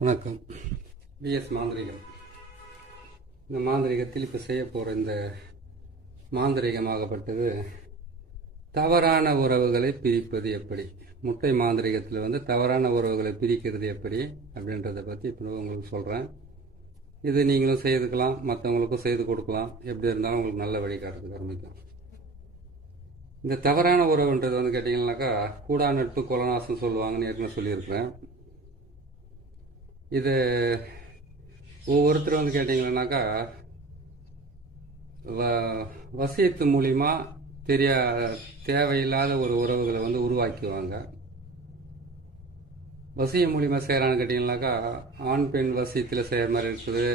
வணக்கம். பிஎஸ் மாந்திரிகம். இந்த மாந்திரிகத்தில் இப்போ செய்ய போகிற இந்த மாந்திரிகமாகப்பட்டது தவறான உறவுகளை பிரிப்பது எப்படி. முட்டை மாந்திரிகத்தில் தவறான உறவுகளை பிரிக்கிறது எப்படி அப்படின்றத பற்றி இப்போ உங்களுக்கு சொல்கிறேன். இது நீங்களும் செய்துக்கலாம், மற்றவங்களுக்கும் செய்து கொடுக்கலாம். எப்படி இருந்தாலும் உங்களுக்கு நல்ல வழிகாட்டுறதுக்கு ஆரம்பிக்கும். இந்த தவறான உறவுன்றது கேட்டிங்கன்னாக்கா கூடா நட்பு கொலநாசம் சொல்லுவாங்கன்னு ஏற்கனவே சொல்லியிருக்கிறேன். இது ஒவ்வொருத்தரும் கேட்டிங்கன்னாக்கா வசியத்து மூலிமா தேவையில்லாத ஒரு உறவுகளை உருவாக்குவாங்க. வசியம் மூலிமா செய்கிறான்னு கேட்டிங்கனாக்கா ஆண் பெண் வசியத்தில் செய்கிற மாதிரி இருக்குது.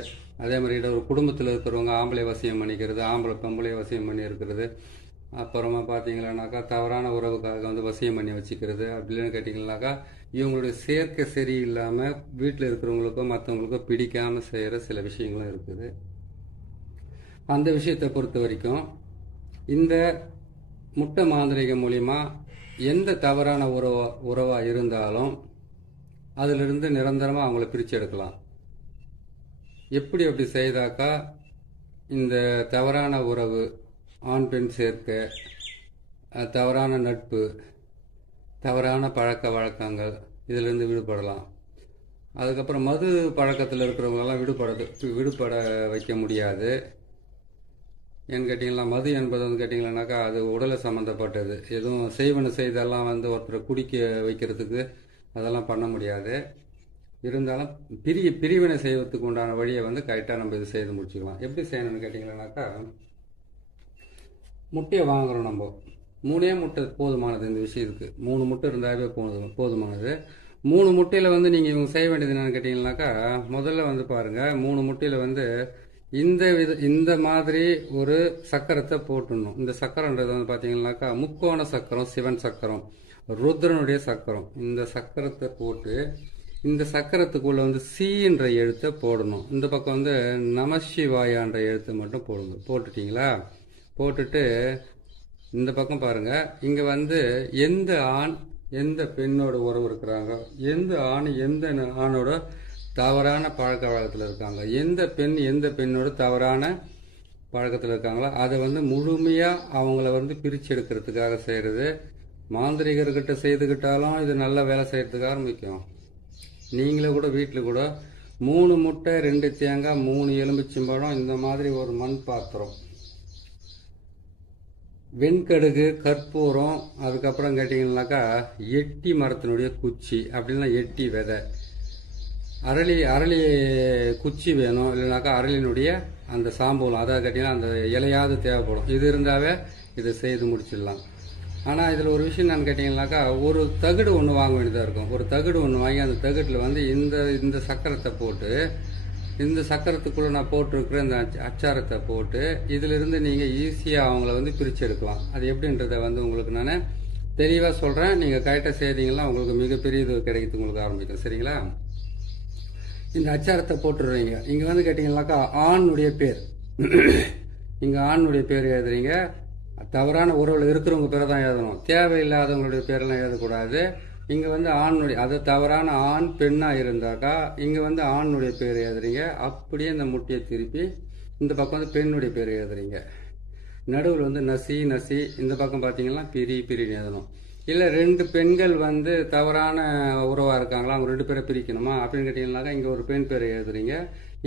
அதே மாதிரி ஒரு குடும்பத்தில் இருக்கிறவங்க ஆம்பளை வசியம் பண்ணிக்கிறது, ஆம்பளை பொம்பளை வசியம் பண்ணி இருக்கிறது. அப்புறமா பார்த்தீங்கன்னாக்கா தவறான உறவுக்காக வசியம் பண்ணி வச்சுக்கிறது. அப்படின்னு கேட்டிங்கனாக்கா இவங்களுடைய சேர்க்கை சரியில்லாமல் வீட்டில் இருக்கிறவங்களுக்கோ மற்றவங்களுக்கோ பிடிக்காமல் செய்கிற சில விஷயங்களும் இருக்குது. அந்த விஷயத்தை பொறுத்த வரைக்கும் இந்த முட்டை மாந்திரிகம் மூலிமா எந்த தவறான உறவாக இருந்தாலும் அதிலிருந்து நிரந்தரமாக அவங்கள பிரித்து எடுக்கலாம். அப்படி செய்தாக்கா இந்த தவறான உறவு, ஆண் பெண் சேர்க்கை, தவறான நட்பு, தவறான பழக்க வழக்கங்கள் இதிலிருந்து விடுபடலாம். அதுக்கப்புறம் மது பழக்கத்தில் இருக்கிறவங்களெல்லாம் விடுபட வைக்க முடியாது. ஏன்னு கேட்டிங்கன்னா மது என்பது கேட்டிங்கன்னாக்கா அது உடலை சம்மந்தப்பட்டது. எதுவும் செய்வன செய்தெல்லாம் ஒருத்தரை குடிக்க வைக்கிறதுக்கு அதெல்லாம் பண்ண முடியாது. இருந்தாலும் பிரிவினை செய்வதற்கு உண்டான வழியை கரெக்டாக நம்ம இது செய்து முடிச்சுக்கலாம். எப்படி செய்யணும்னு கேட்டிங்கன்னாக்கா முட்டையை வாங்குகிறோம். நம்ம 3 முட்டை போதுமானது. இந்த விஷயத்துக்கு 3 முட்டை இருந்தாவே போதுமானது. 3 முட்டையில் நீங்கள் இவங்க செய்ய வேண்டியது என்னென்னு கேட்டிங்கன்னாக்கா முதல்ல பாருங்கள், 3 முட்டையில் இந்த மாதிரி ஒரு சக்கரத்தை போட்டுடணும். இந்த சக்கரன்றது பார்த்தீங்கன்னாக்கா முக்கோண சக்கரம், சிவன் சக்கரம், ருத்ரனுடைய சக்கரம். இந்த சக்கரத்தை போட்டு இந்த சக்கரத்துக்குள்ள சீன்ற எழுத்தை போடணும். இந்த பக்கம் நமசிவாயான்ற எழுத்தை மட்டும் போடுங்க. போட்டுட்டீங்களா? போட்டுட்டு இந்த பக்கம் பாருங்க, இங்க எந்த ஆண் எந்த பெண்ணோட உறவு இருக்கிறாங்க, எந்த ஆண் எந்த ஆணோட தவறான பழக்க வழக்கத்தில் இருக்காங்க, எந்த பெண் எந்த பெண்ணோட தவறான பழக்கத்தில் இருக்காங்களோ அதை முழுமையாக அவங்கள பிரித்து எடுக்கிறதுக்காக செய்கிறது. மாந்திரிகர்கிட்ட செய்துக்கிட்டாலும் இது நல்ல வேலை செய்கிறதுக்காக ஆரம்பிக்கும். நீங்களே கூட வீட்டில் கூட 3 முட்டை, 2 தேங்காய், 3 எலுமிச்சம்பழம், இந்த மாதிரி ஒரு மண் பாத்திரம், வெண்கடுகு, கற்பூரம், அதுக்கப்புறம் கேட்டிங்கன்னாக்கா எட்டி மரத்தினுடைய குச்சி, அப்படின்னா எட்டி விதை, அரளி குச்சி வேணும். இல்லைனாக்கா அரளினுடைய அந்த சாம்பலம், அதாவது கேட்டிங்கன்னா அந்த இலையாவது தேவைப்படும். இது இருந்தாவே இதை செய்து முடிச்சிடலாம். ஆனால் இதில் ஒரு விஷயம் நான் கேட்டிங்கன்னாக்கா ஒரு தகடு ஒன்று வாங்க வேண்டியதாக இருக்கும். ஒரு தகடு ஒன்று வாங்கி அந்த தகட்டில் இந்த சக்கரத்தை போட்டு, இந்த சக்கரத்துக்குள்ளே நான் போட்டிருக்கிற இந்த அச்சாரத்தை போட்டு இதிலிருந்து நீங்கள் ஈஸியாக அவங்கள பிரித்து எடுக்கலாம். அது எப்படின்றத உங்களுக்கு நான் தெளிவாக சொல்கிறேன். நீங்கள் கரெக்டாக செய்தீங்கன்னா உங்களுக்கு மிகப்பெரிய இது கிடைக்கிறது உங்களுக்கு ஆரம்பிக்கும். சரிங்களா? இந்த அச்சாரத்தை போட்டுடுறீங்க. இங்கே கேட்டிங்கன்னாக்கா ஆணுடைய பேர், இங்கே ஆணுடைய பேர் எழுதுறீங்க. தவறான உறவில் இருக்கிறவங்க பேரை தான் எழுதணும். தேவையில்லாதவங்களுடைய பேரெல்லாம் எழுதக்கூடாது. இங்கே ஆணுடைய, அது தவறான ஆண் பெண்ணாக இருந்தாக்கா இங்கே ஆணுடைய பேர் எழுதுறீங்க. அப்படியே இந்த முட்டையை திருப்பி இந்த பக்கம் பெண்ணுடைய பேர் எழுதுறீங்க. நடுவில் நசி நசி, இந்த பக்கம் பார்த்தீங்கன்னா பிரின்னு எழுதணும். இல்லை 2 பெண்கள் தவறான உறவாக இருக்காங்களா, அவங்க 2 பேரை பிரிக்கணுமா அப்படின்னு கேட்டிங்கன்னாக்கா இங்கே ஒரு பெண் பேரை எழுதுறீங்க,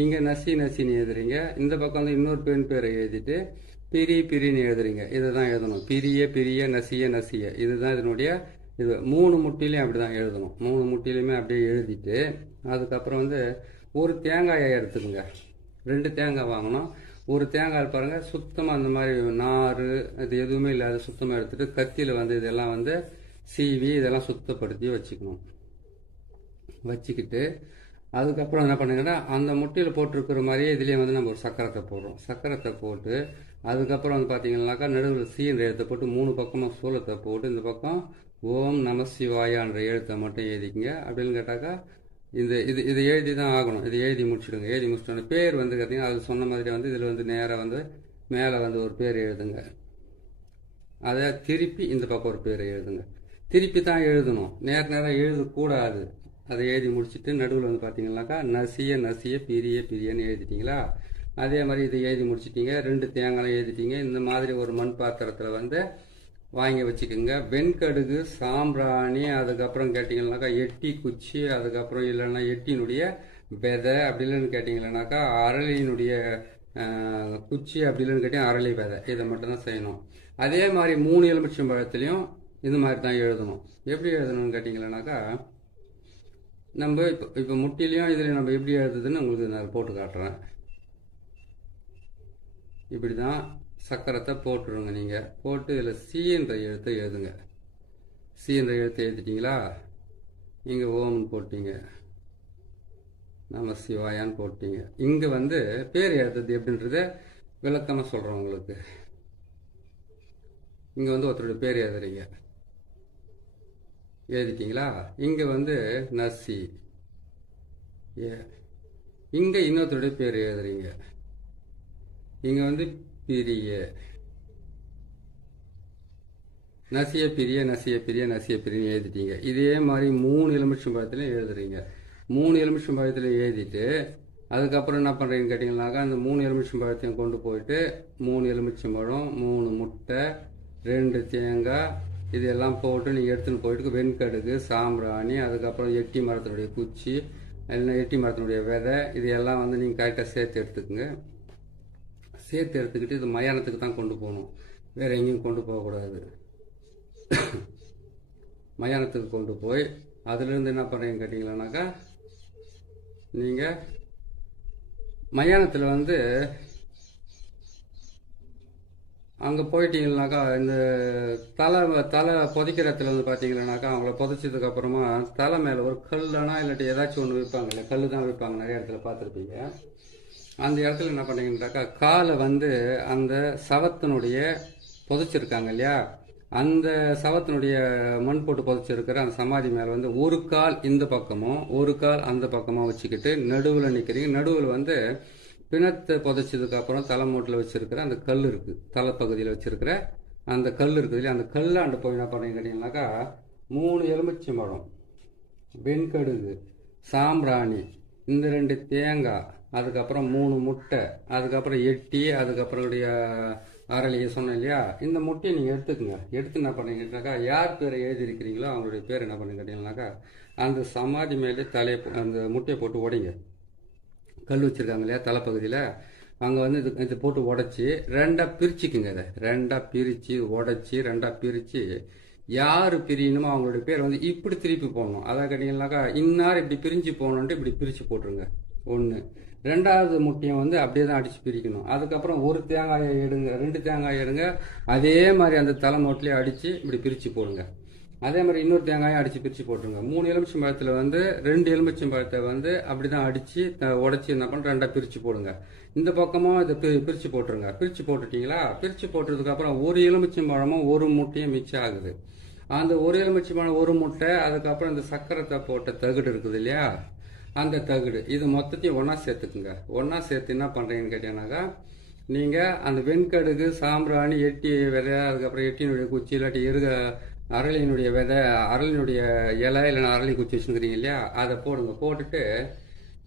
இங்கே நசின்னு எழுதுறீங்க. இந்த பக்கம் இன்னொரு பெண் பேரை எழுதிட்டு பிரின்னு எழுதுறீங்க. இதை தான் எழுதணும். பிரிய நசிய, இதுதான் இதனுடைய இது. 3 முட்டையிலையும் அப்படி தான் எழுதணும். 3 முட்டையிலையுமே அப்படியே எழுதிட்டு அதுக்கப்புறம் ஒரு தேங்காயை எடுத்துக்கோங்க. 2 தேங்காய் வாங்கணும். ஒரு தேங்காய் பாருங்கள் சுத்தமாக அந்த மாதிரி நார் இது எதுவுமே இல்லாத சுத்தமாக எடுத்துட்டு கத்தியில் இதெல்லாம் சீவி இதெல்லாம் சுத்தப்படுத்தி வச்சுக்கணும். வச்சுக்கிட்டு அதுக்கப்புறம் என்ன பண்ணுங்கன்னா அந்த முட்டையில் போட்டிருக்கிற மாதிரியே இதுலேயே நம்ம ஒரு சக்கரத்தை போடுறோம். சக்கரத்தை போட்டு அதுக்கப்புறம் பார்த்தீங்கன்னாக்கா நடுவில் சீன்ற எழுத்தை போட்டு 3 பக்கமாக சூலத்தை போட்டு இந்த பக்கம் ஓம் நம சிவாயான்ற எழுத்தை மட்டும் எழுதிக்கங்க. அப்படின்னு கேட்டாக்கா இதை எழுதி தான் ஆகணும். இதை எழுதி முடிச்சுடுங்க. எழுதி முடிச்சிட்டோம் பேர் பார்த்தீங்கன்னா அது சொன்ன மாதிரி இதில் நேராக மேலே ஒரு பேர் எழுதுங்க. அதை திருப்பி இந்த பக்கம் ஒரு பேர் எழுதுங்க. திருப்பி தான் எழுதணும். நேராக எழுதக்கூடாது. அதை எழுதி முடிச்சுட்டு நடுவில் வந்து பார்த்தீங்கன்னாக்கா நசிய நசிய பிரிய பிரியன்னு எழுதிட்டீங்களா? அதே மாதிரி இதை எழுதி முடிச்சிட்டிங்க. 2 தேங்காய் எழுதிட்டீங்க. இந்த மாதிரி ஒரு மண் பாத்திரத்தில் வந்து வாங்கி வச்சுக்கோங்க. வெண்கடுகு, சாம்பிராணி, அதுக்கப்புறம் கேட்டிங்கன்னாக்கா எட்டி குச்சி, அதுக்கப்புறம் இல்லைன்னா எட்டினுடைய விதை, அப்படி இல்லைன்னு கேட்டிங்கன்னாக்கா அரளியினுடைய குச்சி, அப்படி இல்லைன்னு கேட்டிங்கன்னா அரளி விதை. இதை மட்டும்தான் செய்யணும். அதே மாதிரி 3 எலுமிச்சம்பழத்துலேயும் இது மாதிரி தான் எழுதணும். எப்படி எழுதணும்னு கேட்டிங்கன்னாக்கா நம்ம இப்போ முட்டிலையும் இதில் நம்ம எப்படி எழுதுதுன்னு உங்களுக்கு நான் போட்டு காட்டுறேன். இப்படி தான் சக்கரத்தை போட்டுருங்க. நீங்கள் போட்டு இதில் சி என்ற எழுத்தை எழுதுங்க. சி என்ற எழுத்தை எழுதிட்டீங்களா? இங்கே ஓம்னு போட்டீங்க, நம சிவாயான்னு போட்டீங்க. இங்கே வந்து பேர் எழுதுறது எப்படின்றத விளக்கமாக சொல்கிறேன் உங்களுக்கு. இங்கே வந்து ஒருத்தருடைய பேர் எழுதுறீங்க, எழுதிட்டீங்களா? இங்கே வந்து நசி, இங்கே இன்னொருத்தருடைய பேர் எழுதுறீங்க. இங்கே வந்து பிரிய, நசிய பிரிய நசிய பிரிய நசிய பிரிய எழுதிட்டீங்க. இதே மாதிரி 3 எலுமிச்சம்பழத்துலையும் எழுதுறீங்க. 3 எலுமிச்சம்பழத்துலையும் எழுதிட்டு அதுக்கப்புறம் என்ன பண்ணுறீங்கன்னு கேட்டிங்கன்னாக்கா அந்த 3 எலுமிச்சம்பழத்தையும் கொண்டு போயிட்டு 3 எலுமிச்சம்பழம், 3 முட்டை, 2 தேங்காய், இதெல்லாம் போட்டு நீங்கள் எடுத்துன்னு போயிட்டு வெண்கடுகு, சாம்பிராணி, அதுக்கப்புறம் எட்டி மரத்தினுடைய குச்சி, இல்லைன்னா எட்டி மரத்தினுடைய விதை, இது எல்லாம் வந்து நீங்கள் கரெக்டாக சேர்த்து எடுத்துக்கோங்க. சேர்த்து எடுத்துக்கிட்டு இது மயானத்துக்கு தான் கொண்டு போகணும், வேறு எங்கேயும் கொண்டு போகக்கூடாது. மயானத்துக்கு கொண்டு போய் அதுலேருந்து என்ன பண்ணுறீங்கன்னு கேட்டிங்களானாக்கா நீங்கள் மயானத்தில் வந்து அங்கே போயிட்டீங்கன்னாக்கா இந்த தலை புதைக்கிற இடத்துல வந்து பார்த்தீங்கன்னாக்கா அவங்கள புதைச்சதுக்கப்புறமா தலை மேலே ஒரு கல்லுனா இல்லாட்டி ஏதாச்சும் ஒன்று வைப்பாங்கல்ல, கல் தான் வைப்பாங்க, நிறைய இடத்துல பார்த்துருப்பீங்க. அந்த இடத்துல என்ன பண்ணீங்கன்னாக்கா காலை வந்து அந்த சவத்தினுடைய புதைச்சிருக்காங்க இல்லையா, அந்த சவத்தினுடைய மண் போட்டு புதைச்சிருக்கிற அந்த சமாதி மேலே வந்து ஒரு கால் இந்த பக்கமும் ஒரு கால் அந்த பக்கமாக வச்சுக்கிட்டு நடுவில் நிற்கிறீங்க. நடுவில் வந்து பிணத்தை புதைச்சதுக்கு அப்புறம் தலைமூட்டில் வச்சிருக்கிற அந்த கல் இருக்குது, தலைப்பகுதியில் வச்சிருக்கிற அந்த கல் இருக்குது இல்லையா, அந்த கல்லாண்டு போய் என்ன பண்ணீங்க கேட்டிங்கனாக்கா 3 எலுமிச்சம்பழம், வெண்கடுகு, சாம்பிராணி, இந்த 2 தேங்காய், அதுக்கப்புறம் 3 முட்டை, அதுக்கப்புறம் எட்டி, அதுக்கப்புறம் அரளியை சொன்னேன் இல்லையா, இந்த முட்டையை நீங்கள் எடுத்துக்கோங்க. எடுத்து என்ன பண்ணீங்கன்னாக்கா யார் பேரை எழுதியிருக்கிறீங்களோ அவங்களுடைய பேர் என்ன பண்ணி கேட்டீங்கன்னாக்கா அந்த சமாதி மேலே அந்த முட்டையை போட்டு உடைங்க. கல் வச்சுருக்காங்க இல்லையா தலைப்பகுதியில், அங்கே வந்து இது போட்டு உடச்சி 2ஆக பிரிச்சுக்குங்க. அதை 2ஆக பிரித்து உடச்சி 2ஆக பிரித்து யார் பிரியணுமோ அவங்களுடைய பேர் வந்து இப்படி திருப்பி போடணும். அதான் கேட்டிங்கன்னாக்கா இன்னார் இப்படி பிரிஞ்சு போகணுன்ட்டு இப்படி பிரித்து போட்டுருங்க. 1. 2வது முட்டையை வந்து அப்படியே தான் அடித்து பிரிக்கணும். அதுக்கப்புறம் 1 தேங்காயை எடுங்க, 2 தேங்காயை எடுங்க, அதே மாதிரி அந்த தலைமோட்டிலே அடித்து இப்படி பிரித்து போடுங்க. அதே மாதிரி இன்னொரு தேங்காயும் அடித்து பிரித்து போட்டுருங்க. 3 எலுமிச்சம்பழத்தில் வந்து 2 எலுமிச்சம்பழத்தை வந்து அப்படி தான் அடித்து உடச்சி என்ன பண்ண 2ஆக பிரித்து போடுங்க. இந்த பக்கமும் இதை பிரித்து போட்டுருங்க. பிரித்து போட்டுட்டிங்களா? பிரித்து போட்டதுக்கப்புறம் 1 எலுமிச்சம்பழமும் 1 முட்டையும் மிச்சம் ஆகுது. அந்த 1 எலுமிச்சம்பழம் 1 முட்டை, அதுக்கப்புறம் இந்த சக்கரத்தை போட்ட தகுடு இருக்குது இல்லையா, அந்த தகுடு, இது மொத்தத்தையும் ஒன்றா சேர்த்துக்குங்க. ஒன்றா சேர்த்து என்ன பண்ணுறீங்கன்னு கேட்டீங்கன்னாக்கா நீங்கள் அந்த வெண்கடுகு, சாம்பிராணி, எட்டி விதை, அதுக்கப்புறம் எட்டியினுடைய குச்சி இல்லாட்டி அரளியினுடைய விதை, அரளியினுடைய இலை இல்லைன்னா அரளி குச்சி வச்சுருக்கிறீங்க இல்லையா, அதை போடுங்க. போட்டுட்டு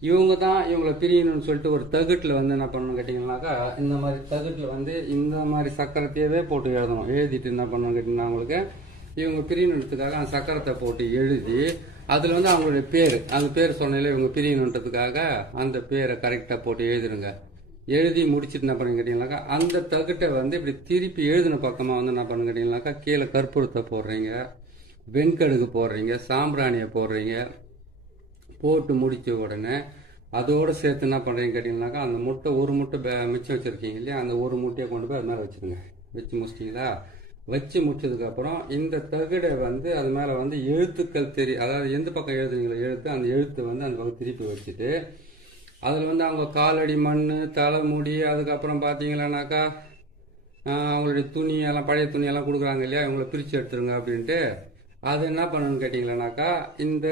இவங்களை பிரியணும்னு சொல்லிட்டு ஒரு தகுட்டில் வந்து என்ன பண்ணணும் கேட்டிங்கன்னாக்கா இந்த மாதிரி தகுட்டில் வந்து இந்த மாதிரி சக்கரத்தையவே போட்டு எழுதணும். எழுதிட்டு என்ன பண்ணணும் கேட்டிங்கன்னா அவங்களுக்கு இவங்க பிரியணுன்றதுக்காக அந்த சக்கரத்தை போட்டு எழுதி அதில் வந்து அவங்களுடைய பேர், அந்த பேர் சொன்னாலே இவங்க பிரியணுன்றதுக்காக அந்த பேரை கரெக்டாக போட்டு எழுதிடுங்க. எழுதி முடிச்சுட்டு என்ன பண்ணுங்க கேட்டிங்கனாக்கா அந்த தகுட்டை வந்து இப்படி திருப்பி எழுதின பக்கமாக வந்து என்ன பண்ணுங்க கேட்டிங்கனாக்கா கீழே கற்பூரத்தை போடுறீங்க, வெண்கடுகு போடுறீங்க, சாம்பிராணியை போடுறீங்க. போட்டு முடித்த உடனே அதோடு சேர்த்து என்ன பண்ணுறீங்க கேட்டிங்கனாக்கா அந்த முட்டை 1 முட்டை மிச்சம் வச்சுருக்கீங்க இல்லையா, அந்த 1 முட்டையை கொண்டு போய் அது மேலே வச்சுருங்க. வச்சு முடிச்சிட்டிங்களா? வச்சு முடிச்சதுக்கப்புறம் இந்த தகுடை வந்து அது மேலே வந்து எழுத்துக்கள் அதாவது எந்த பக்கம் எழுதுறீங்களோ எழுத்து, அந்த எழுத்து வந்து அந்த பக்கம் திருப்பி வச்சுட்டு அதில் வந்து அவங்க காலடி மண், தலைமுடி, அதுக்கப்புறம் பார்த்தீங்களானாக்கா அவங்களுடைய துணியெல்லாம் பழைய துணியெல்லாம் கொடுக்குறாங்க இல்லையா, இவங்களை பிரித்து எடுத்துருங்க அப்படின்ட்டு. அது என்ன பண்ணணும்னு கேட்டிங்களானாக்கா இந்த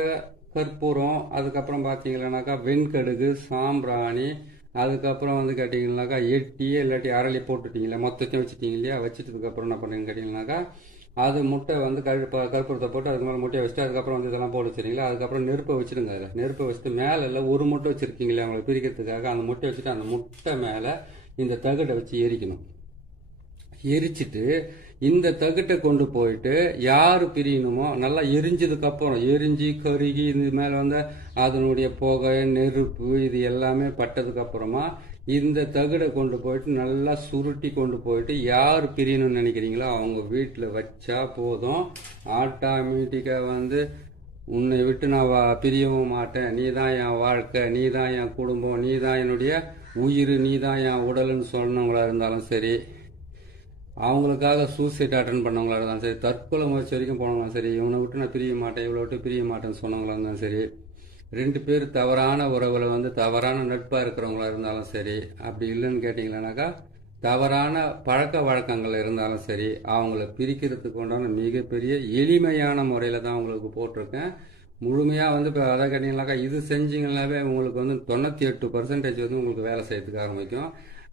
கற்பூரம், அதுக்கப்புறம் பார்த்தீங்களானாக்கா வெண்கடுகு, சாம்பிராணி, அதுக்கப்புறம் வந்து கேட்டிங்கனாக்கா எட்டி இல்லாட்டி அரளி போட்டுட்டிங்களா, மொத்தத்தையும் வச்சுட்டிங்க இல்லையா, வச்சுட்டதுக்கப்புறம் என்ன பண்ணுறீங்கன்னு கேட்டிங்கனாக்கா அது முட்டை வந்து கற்பூரத்தை போட்டு அதுக்கு மேலே முட்டையை வச்சுட்டு அதுக்கப்புறம் வந்து இதெல்லாம் போட்டு வச்சுருங்களா. அதுக்கப்புறம் நெருப்பை வச்சுடுங்க. அதில் நெருப்பை வச்சுட்டு மேலே ஒரு முட்டை வச்சுருக்கீங்களே அவங்களை பிரிக்கிறதுக்காக அந்த முட்டையை வச்சுட்டு அந்த முட்டை மேலே இந்த தகட்டை வச்சு எரிக்கணும். எரிச்சிட்டு இந்த தகட்டை கொண்டு போயிட்டு யார் பிரியணுமோ நல்லா எரிஞ்சதுக்கு அப்புறம் எரிஞ்சு கருகி இது மேலே வந்து அதனுடைய புகை நெருப்பு இது எல்லாமே பட்டதுக்கு அப்புறமா இந்த தகடை கொண்டு போயிட்டு நல்லா சுருட்டி கொண்டு போயிட்டு யார் பிரியணும்னு நினைக்கிறீங்களோ அவங்க வீட்டில் வச்சா போதும். ஆட்டோமேட்டிக்காக வந்து உன்னை விட்டு நான் பிரியவும் மாட்டேன், நீ தான் என் வாழ்க்கை, நீ தான் என் குடும்பம், நீ தான் என்னுடைய உயிர், நீ தான் என் உடல்னு சொன்னவங்களா இருந்தாலும் சரி, அவங்களுக்காக சூசைட் அட்டன் பண்ணவங்களா இருந்தாலும் சரி, தற்கொலை முயற்சி வரைக்கும் போனவங்களும் சரி, இவனை விட்டு நான் பிரிய மாட்டேன் இவளை விட்டு பிரிய மாட்டேன்னு சொன்னவங்களா இருந்தாலும் சரி, 2 பேர் தவறான உறவில் வந்து தவறான நட்பாக இருக்கிறவங்களா இருந்தாலும் சரி, அப்படி இல்லைன்னு கேட்டிங்களானாக்கா தவறான பழக்க வழக்கங்கள் இருந்தாலும் சரி, அவங்கள பிரிக்கிறதுக்கு உண்டான மிகப்பெரிய எளிமையான முறையில் தான் உங்களுக்கு போட்டிருக்கேன். முழுமையாக வந்து இப்போ அதை கேட்டிங்கனாக்கா இது செஞ்சிங்கனாவே உங்களுக்கு வந்து 98% வந்து உங்களுக்கு வேலை செய்யறதுக்கு ஆரம்பிக்கும்.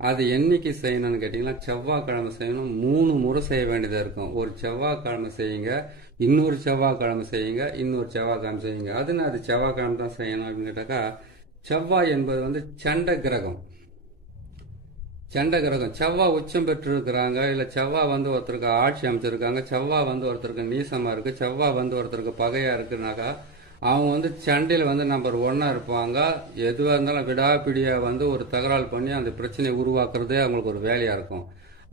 அது என்னைக்கு செய்யணும்னு கேட்டிங்கன்னா செவ்வாய்க்கிழமை செய்யணும். 3 முறை செய்ய வேண்டியதாக இருக்கும். ஒரு செவ்வாய்க்கிழமை செய்யுங்க, இன்னொரு செவ்வாய்க்கிழமை செய்யுங்க, இன்னொரு செவ்வாய்க்கிழமை செய்யுங்க. அது செவ்வாய்க்கிழமை தான் செய்யணும் அப்படின்னு கேட்டாக்கா, செவ்வாய் என்பது வந்து சண்ட கிரகம். செவ்வாய் உச்சம் பெற்றிருக்கிறாங்க, இல்லை செவ்வாய் வந்து ஒருத்தருக்கு ஆட்சி அமைச்சிருக்காங்க, செவ்வாய் வந்து ஒருத்தருக்கு நீசமாக இருக்குது, செவ்வாய் வந்து ஒருத்தருக்கு பகையாக இருக்குனாக்கா அவங்க வந்து சண்டையில் வந்து நம்பர் 1 இருப்பாங்க. எதுவாக இருந்தாலும் விடாப்பிடியாக வந்து ஒரு தகராறு பண்ணி அந்த பிரச்சனையை உருவாக்குறதே அவங்களுக்கு ஒரு வேலையாக இருக்கும்.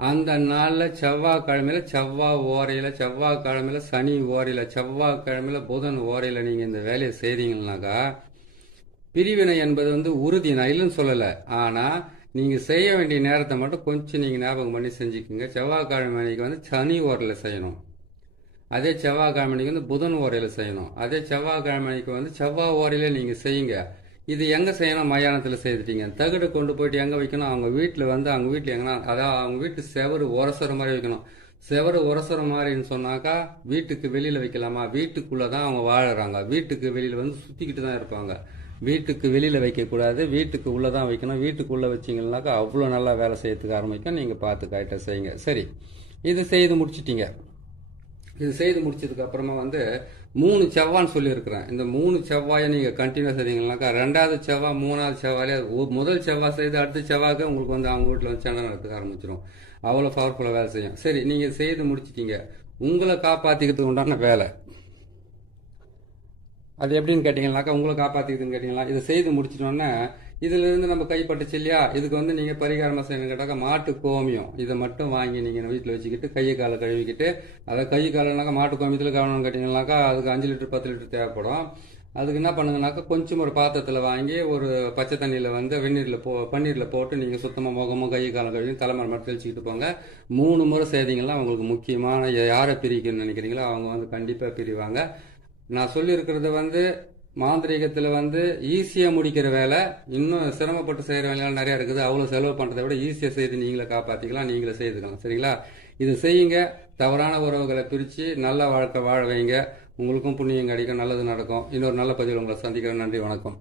அந்த நாளில் செவ்வாய்க்கிழமையில் செவ்வாய் ஓரையில், செவ்வாய்க்கிழமையில் சனி ஓரையில், செவ்வாய்க்கிழமையில் புதன் ஓரையில் நீங்கள் இந்த வேலையை செய்தீங்கன்னாக்கா பிரிவினை என்பது வந்து உறுதி. நான் இல்லைன்னு சொல்லலை, ஆனால் நீங்கள் செய்ய வேண்டிய நேரத்தை மட்டும் கொஞ்சம் நீங்கள் ஞாபகம் பண்ணி செஞ்சுக்கோங்க. செவ்வாய்க்கிழமை அன்னைக்கு வந்து சனி ஓரையில் செய்யணும், அதே செவ்வாய்க்கிழமை அன்னைக்கு வந்து புதன் ஓரையில் செய்யணும், அதே செவ்வாய்க்கிழமை அன்னைக்கு வந்து செவ்வாய் ஓரையில் நீங்கள் செய்யுங்க. இது எங்கே செய்யணும்? மயானத்தில் செய்துட்டீங்க. தகடு கொண்டு போயிட்டு எங்கே வைக்கணும்? அவங்க வீட்டில் வந்து அவங்க வீட்டில் எங்கன்னா அதாவது அவங்க வீட்டு செவரு உரசுற மாதிரி வைக்கணும். செவரு உரசுற மாதிரின்னு சொன்னாக்கா வீட்டுக்கு வெளியில் வைக்கலாமா? வீட்டுக்குள்ளே தான் அவங்க வாழறாங்க, வீட்டுக்கு வெளியில் வந்து சுற்றிக்கிட்டு தான் இருப்பாங்க. வீட்டுக்கு வெளியில் வைக்கக்கூடாது, வீட்டுக்கு உள்ளே தான் வைக்கணும். வீட்டுக்குள்ளே வச்சிங்கன்னாக்கா அவ்வளோ நல்லா வேலை செய்யறதுக்கு ஆரம்பிக்கும். நீங்கள் பார்த்து கரெக்டாக செய்யுங்க. சரி, இது செய்து முடிச்சிட்டிங்க. இது செய்து முடிச்சதுக்கு அப்புறமா வந்து 3 செவ்வான்னு சொல்லியிருக்கிறேன். இந்த 3 செவ்வாயை நீங்கள் கண்டினியூ செய்தீங்கன்னாக்கா 2வது செவ்வாய் 3வது செவ்வாயிலே முதல் செவ்வாய் செய்து அடுத்த செவ்வாய்க்கு உங்களுக்கு வந்து அவங்க வீட்டில் வந்து சண்டை நடத்துக்க ஆரம்பிச்சிடும். அவ்வளோ பவர்ஃபுல்லாக வேலை செய்யும். சரி, நீங்கள் செய்து முடிச்சிட்டீங்க. உங்களை காப்பாற்றிக்கிறதுக்கு உண்டான வேலை அது எப்படின்னு கேட்டிங்கனாக்கா, உங்களை காப்பாற்றிக்கிறதுன்னு கேட்டிங்களா, இதை செய்து முடிச்சிட்டோன்னே இதிலிருந்து நம்ம கைப்பட்டுச்சு இல்லையா, இதுக்கு வந்து நீங்கள் பரிகாரமாக செய்யணும்னு கேட்டாக்கா மாட்டு கோமியம் இதை மட்டும் வாங்கி நீங்கள் வீட்டில் வச்சுக்கிட்டு கையை காலை கழுவிக்கிட்டு, அதாவது கை காலனாக்கா மாட்டு கோமியத்தில் கவனம்னு கேட்டிங்கனாக்கா அதுக்கு 5 லிட்டர் 10 லிட்டர் தேவைப்படும். அதுக்கு என்ன பண்ணுங்கனாக்கா கொஞ்சம் ஒரு பாத்திரத்தில் வாங்கி ஒரு பச்சை தண்ணியில் வந்து பன்னீரில் போட்டு நீங்கள் சுத்தமாக முகமும் கை காலம் கழுவி தலைமுறை மட்டும் தெளிச்சுக்கிட்டு போங்க. 3 முறை செய்தீங்கன்னா உங்களுக்கு முக்கியமான யாரை பிரிக்கணும்னு நினைக்கிறீங்களோ அவங்க வந்து கண்டிப்பாக பிரிவாங்க. நான் சொல்லியிருக்கிறது வந்து மாந்திரீகத்தில் வந்து ஈஸியாக முடிக்கிற வேலை, இன்னும் சிரமப்பட்டு செய்கிற வேலையெல்லாம் நிறையா இருக்குது. அவ்வளோ செலவு பண்ணுறதை விட ஈஸியாக செய்து நீங்களே காப்பாற்றிக்கலாம், நீங்களே செய்துக்கலாம். சரிங்களா? இது செய்யுங்க. தவறான உறவுகளை பிரித்து நல்ல வாழ்க்கை வாழ வைங்க. உங்களுக்கும் புண்ணியம் கிடைக்கும், நல்லது நடக்கும். இன்னொரு நல்ல பதிவில் உங்களை சந்திக்கிறேன். நன்றி, வணக்கம்.